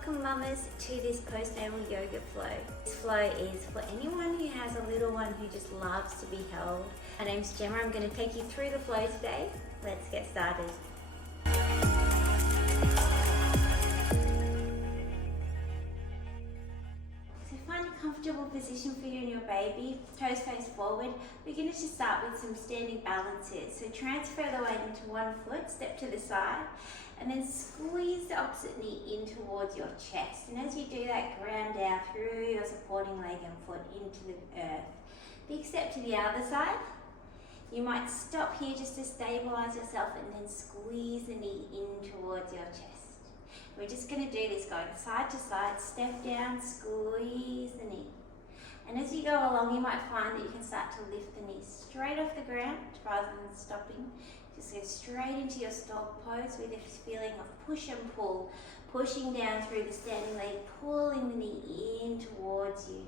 Welcome mamas to this postnatal yoga flow. This flow is for anyone who has a little one who just loves to be held. My name's Gemma, I'm going to take you through the flow today. Let's get started. So find a comfortable position for you and your baby, toes face forward. We're going to just start with some standing balances. So transfer the weight into one foot, step to the side, and then squeeze the opposite knee in towards your chest. And as you do that, ground down through your supporting leg and foot into the earth. Big step to the other side. You might stop here just to stabilize yourself and then squeeze the knee in towards your chest. We're just going to do this going side to side, step down, squeeze the knee. And as you go along, you might find that you can start to lift the knee straight off the ground rather than stopping. Just go straight into your stork pose with this feeling of push and pull, pushing down through the standing leg, pulling the knee in towards you,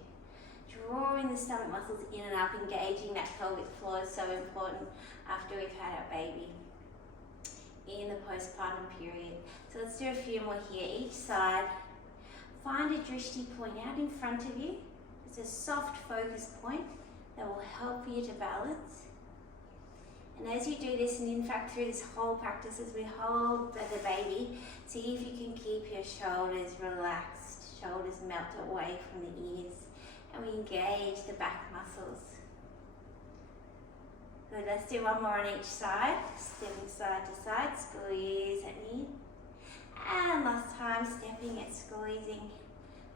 drawing the stomach muscles in and up, engaging that pelvic floor is so important after we've had our baby in the postpartum period. So let's do a few more here, each side. Find a drishti point out in front of you. It's a soft focus point that will help you to balance. And as you do this, and in fact through this whole practice as we hold the baby, see if you can keep your shoulders relaxed, shoulders melt away from the ears, and we engage the back muscles. Good, let's do one more on each side, stepping side to side, squeeze that knee. And last time, stepping and squeezing,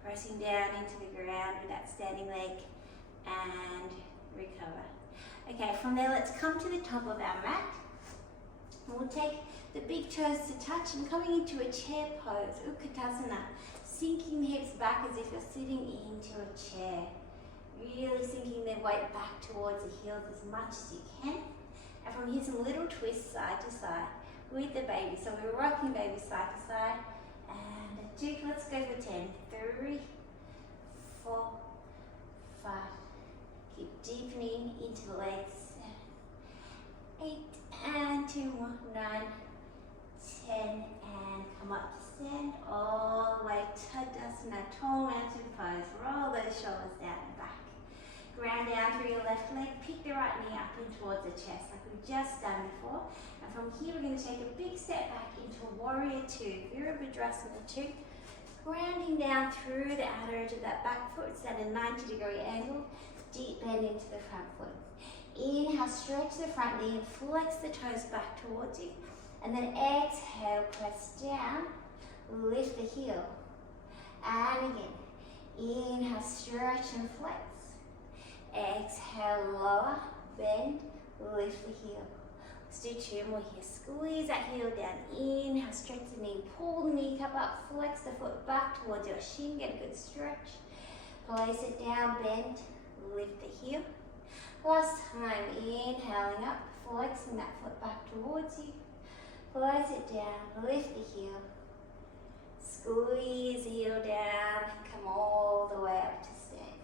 pressing down into the ground with that standing leg, and recover. Okay, from there, let's come to the top of our mat. We'll take the big toes to touch and coming into a chair pose, Utkatasana, sinking the hips back as if you're sitting into a chair. Really sinking the weight back towards the heels as much as you can. And from here, some little twists side to side with the baby. So we're rocking baby side to side. And 2, let's go for 10. 3, 4, 5. Keep deepening into the legs. 7, 8, and 2 more. 9, 10, and come up to stand all the way. Tadasana, tall mountain pose. Roll those shoulders down and back. Ground down through your left leg. Pick the right knee up in towards the chest like we've just done before. And from here, we're going to take a big step back into Warrior 2, Virabhadrasana 2. Grounding down through the outer edge of that back foot. It's at a 90-degree angle. Deep bend into the front foot. Inhale, stretch the front knee and flex the toes back towards you. And then exhale, press down, lift the heel. And again, inhale, stretch and flex. Exhale, lower, bend, lift the heel. Let's do 2 more here. Squeeze that heel down. Inhale, stretch the knee, pull the kneecap up, flex the foot back towards your shin, get a good stretch. Place it down, bend, lift the heel. Last time, inhaling up, flexing that foot back towards you. Place it down, lift the heel. Squeeze the heel down, come all the way up to stand.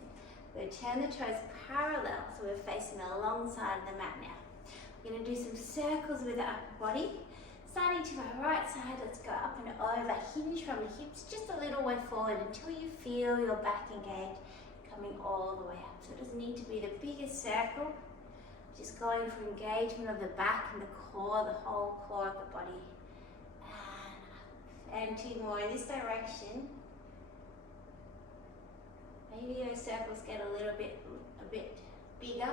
We'll turn the toes parallel, so we're facing alongside the mat now. We're going to do some circles with the upper body. Starting to our right side, let's go up and over, hinge from the hips, just a little way forward until you feel your back engaged, coming all the way up. So it doesn't need to be the biggest circle, just going for engagement of the back and the core, the whole core of the body. And up. And 2 more in this direction. Maybe those circles get a bit bigger,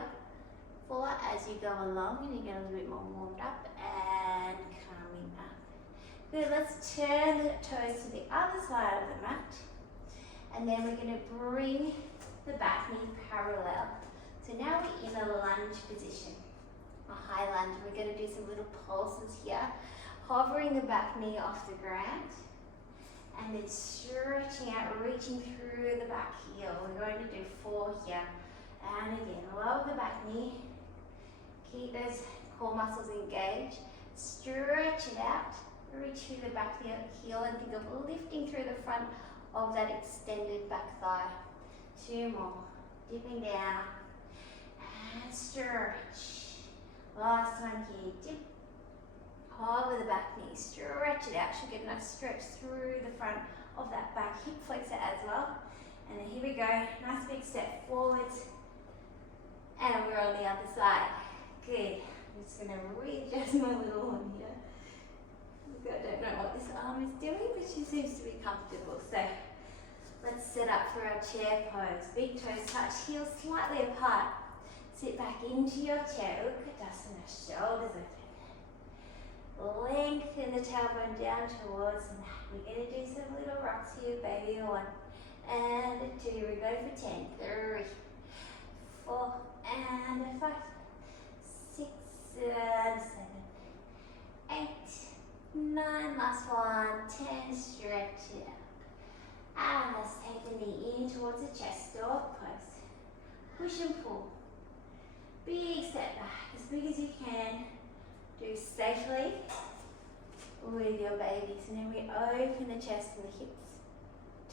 fuller as you go along, and you get a little bit more warmed up and coming up. Good, let's turn the toes to the other side of the mat. And then we're going to bring the back knee parallel. So now we're in a lunge position, a high lunge. We're going to do some little pulses here, hovering the back knee off the ground, and then stretching out, reaching through the back heel. We're going to do 4 here. And again, lower the back knee. Keep those core muscles engaged. Stretch it out. Reach through the back heel and think of lifting through the front of that extended back thigh. 2 more. Dipping down. And stretch. Last one here. Dip. Hover the back knee. Stretch it out. Should get a nice stretch through the front of that back hip flexor as well. And then here we go, nice big step forwards. And we're on the other side. Good. I'm just going to readjust my little one here. I don't know what this arm is doing, but she seems to be comfortable. So let's set up for our chair pose. Big toes touch, heels slightly apart. Sit back into your chair. Utkatasana, shoulders open. Lengthen the tailbone down towards the mat. We're going to do some little rocks here, baby. 1 and 2. We go for 10. 3, 4 and 5, 6 and 7, 8, 9. Last one. 10. Stretch it out. And let's take the knee in towards the chest. Dog pose. Push and pull. Big step back, as big as you can. Do safely with your babies. And then we open the chest and the hips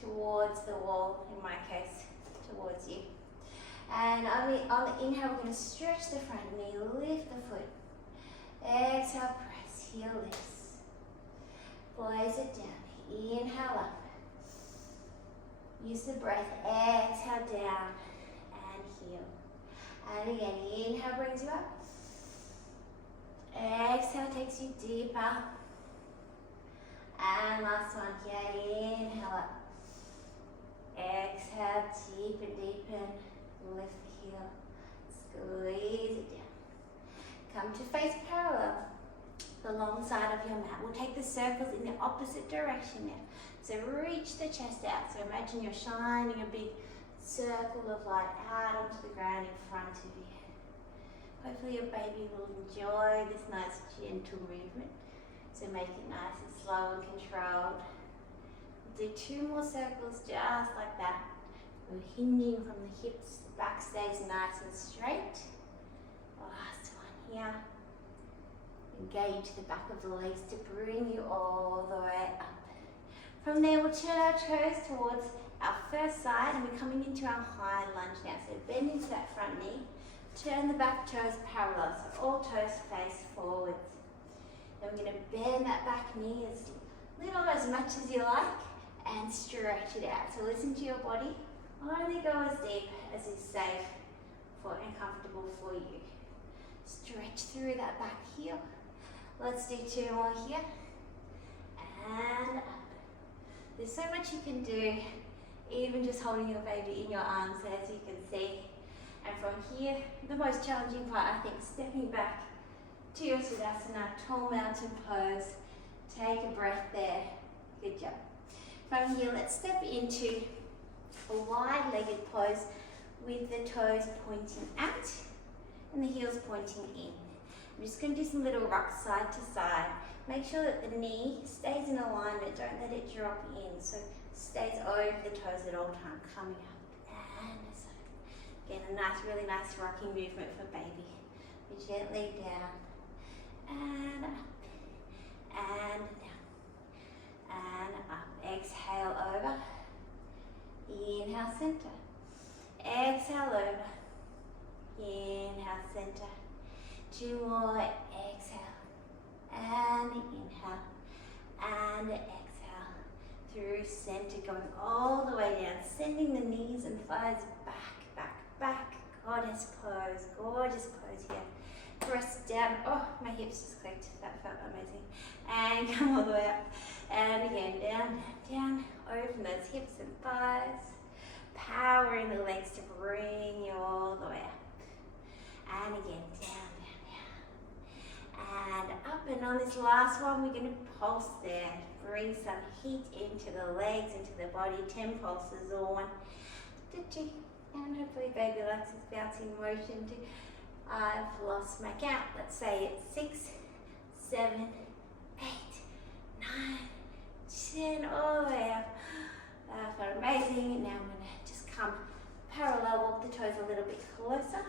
towards the wall, in my case, towards you. And on the inhale, we're going to stretch the front knee, lift the foot. Exhale, press, heel lifts. Place it down. Inhale up. Use the breath. Exhale down and heel. And again, inhale brings you up. Exhale takes you deeper. And last one here, inhale up. Exhale, deepen, deepen. Lift the heel. Squeeze it down. Come to face parallel. The long side of your mat. We'll take the circles in the opposite direction now. So reach the chest out. So imagine you're shining a big circle of light out onto the ground in front of you. Hopefully your baby will enjoy this nice gentle movement. So make it nice and slow and controlled. We'll do 2 more circles just like that. We're hinging from the hips, the back stays nice and straight. Last one here. Engage the back of the legs to bring you all the way up. From there, we'll turn our toes towards our first side, and we're coming into our high lunge now. So bend into that front knee, turn the back toes parallel, so all toes face forwards. Then we're going to bend that back knee as little as much as you like and stretch it out. So listen to your body, only go as deep as is safe and comfortable for you. Stretch through that back heel. Let's do 2 more here. And up. There's so much you can do, even just holding your baby in your arms, as you can see. And from here, the most challenging part, I think, stepping back to your Tadasana, tall mountain pose. Take a breath there. Good job. From here, let's step into a wide-legged pose with the toes pointing out and the heels pointing in. I'm just going to do some little rocks side to side. Make sure that the knee stays in alignment. Don't let it drop in. So stays over the toes at all times. Coming up and so. Again, a nice, really nice rocking movement for baby. We gently down and up and down and up. Exhale over. Inhale, center. Exhale over. Inhale, center. 2 more. Exhale. And inhale. And exhale. Through center, going all the way down. Sending the knees and thighs back, back, back. Goddess pose. Gorgeous pose here. Press down. Oh, my hips just clicked. That felt amazing. And come all the way up. And again, down, down. Open those hips and thighs. Powering the legs to bring you all the way up. And again, down, down, down. And up. And on this last one, we're going to pulse there. Bring some heat into the legs, into the body. 10 pulses, or 1, 2, and hopefully baby likes this bouncing motion too. I've lost my count. Let's say it's 6, 7, 8, 9, 10, all the way up. That felt amazing. Now I'm going to just come parallel, walk the toes a little bit closer.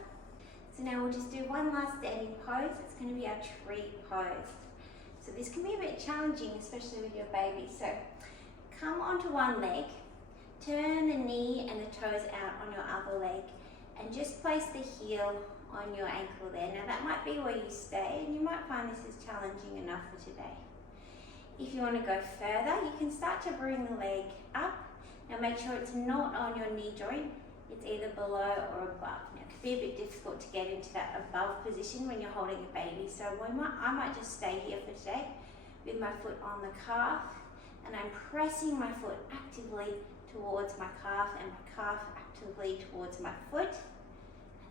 So now we'll just do one last standing pose. It's going to be our tree pose. So this can be a bit challenging, especially with your baby. So come onto one leg, turn the knee and the toes out on your other leg, and just place the heel on your ankle there. Now that might be where you stay, and you might find this is challenging enough for today. If you want to go further, you can start to bring the leg make sure it's not on your knee joint, it's either below or above. Now it can be a bit difficult to get into that above position when you're holding a baby, so I might just stay here for today with my foot on the calf, and I'm pressing my foot actively towards my calf and my calf actively towards my foot.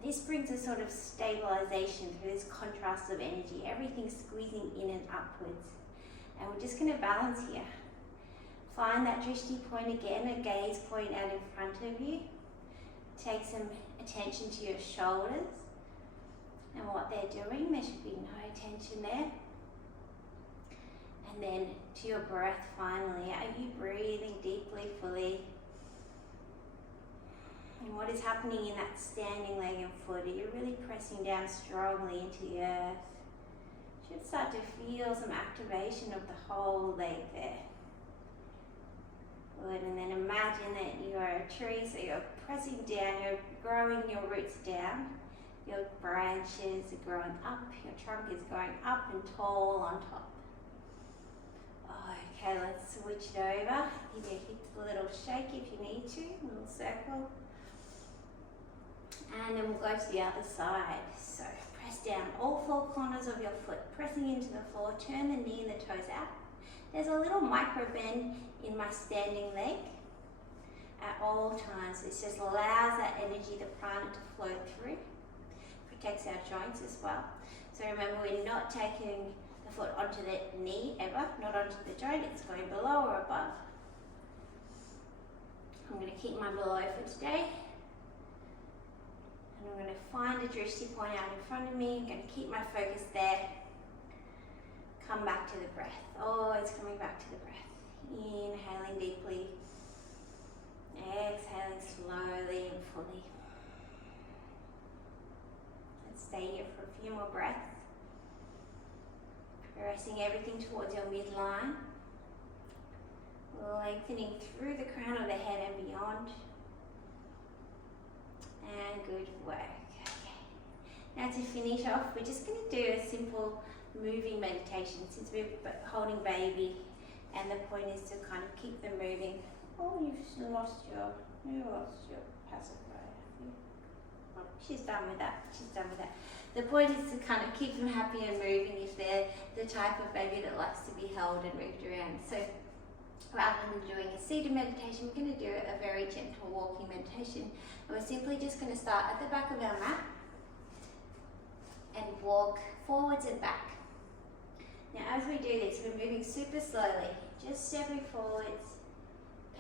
And this brings a sort of stabilization through this contrast of energy, everything squeezing in and upwards. And we're just going to balance here. Find that drishti point again, a gaze point out in front of you. Take some attention to your shoulders and what they're doing. There should be no tension there. And then to your breath finally. Are you breathing deeply, fully? And what is happening in that standing leg and foot? Are you really pressing down strongly into the earth? You should start to feel some activation of the whole leg there. Good, and then imagine that you are a tree, so you're pressing down, you're growing your roots down, your branches are growing up, your trunk is going up and tall on top. Okay, let's switch it over. Give your hips a little shake if you need to, a little circle. And then we'll go to the other side. So press down all four corners of your foot, pressing into the floor, turn the knee and the toes out. There's a little micro bend in my standing leg at all times. This just allows that energy, the prana, to flow through. Protects our joints as well. So remember, we're not taking the foot onto the knee ever, not onto the joint. It's going below or above. I'm going to keep my below for today. And I'm going to find a drishti point out in front of me. I'm going to keep my focus there. Come back to the breath. Always coming back to the breath. Inhaling deeply. Exhaling slowly and fully. Let's stay here for a few more breaths. Pressing everything towards your midline. Lengthening through the crown of the head and beyond. And good work. Okay. Now to finish off, we're just going to do a simple moving meditation since we're holding baby, and the point is to kind of keep them moving. Oh, you lost your pacifier. Oh, she's done with that. The point is to kind of keep them happy and moving if they're the type of baby that likes to be held and moved around. So rather than doing a seated meditation, we're going to do a very gentle walking meditation. And we're simply just going to start at the back of our mat and walk forwards and back. Now as we do this, we're moving super slowly, just stepping forwards,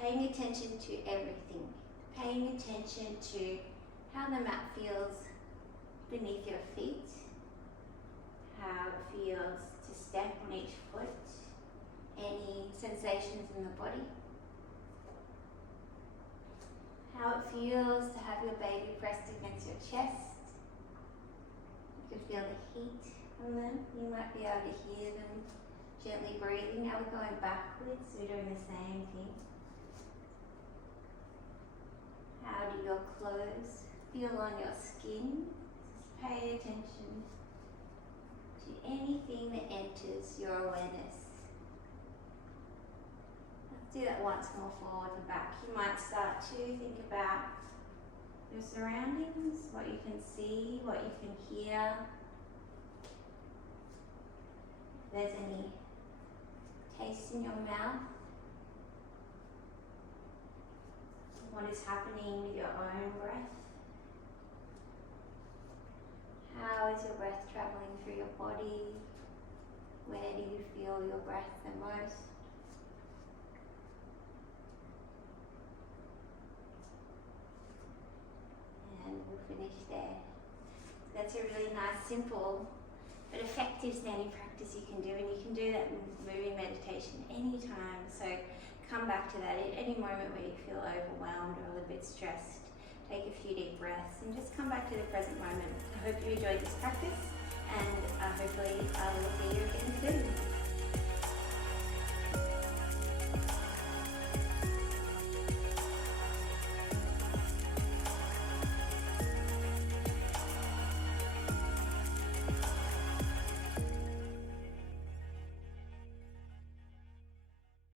paying attention to everything, paying attention to how the mat feels beneath your feet, how it feels to step on each foot, any sensations in the body, how it feels to have your baby pressed against your chest. You can feel the heat from them. You might be able to hear them gently breathing. Now we're going backwards, so we're doing the same thing. How do your clothes feel on your skin? Just pay attention to anything that enters your awareness. Let's do that once more, forward and back. You might start to think about your surroundings, what you can see, what you can hear. If there's any taste in your mouth, what is happening with your own breath. How is your breath traveling through your body? Where do you feel your breath the most? And we'll finish there. So that's a really nice, simple, but effective standing practice you can do, and you can do that moving meditation anytime. So come back to that at any moment where you feel overwhelmed or a little bit stressed. Take a few deep breaths and just come back to the present moment. I hope you enjoyed this practice, and hopefully I will see you again soon.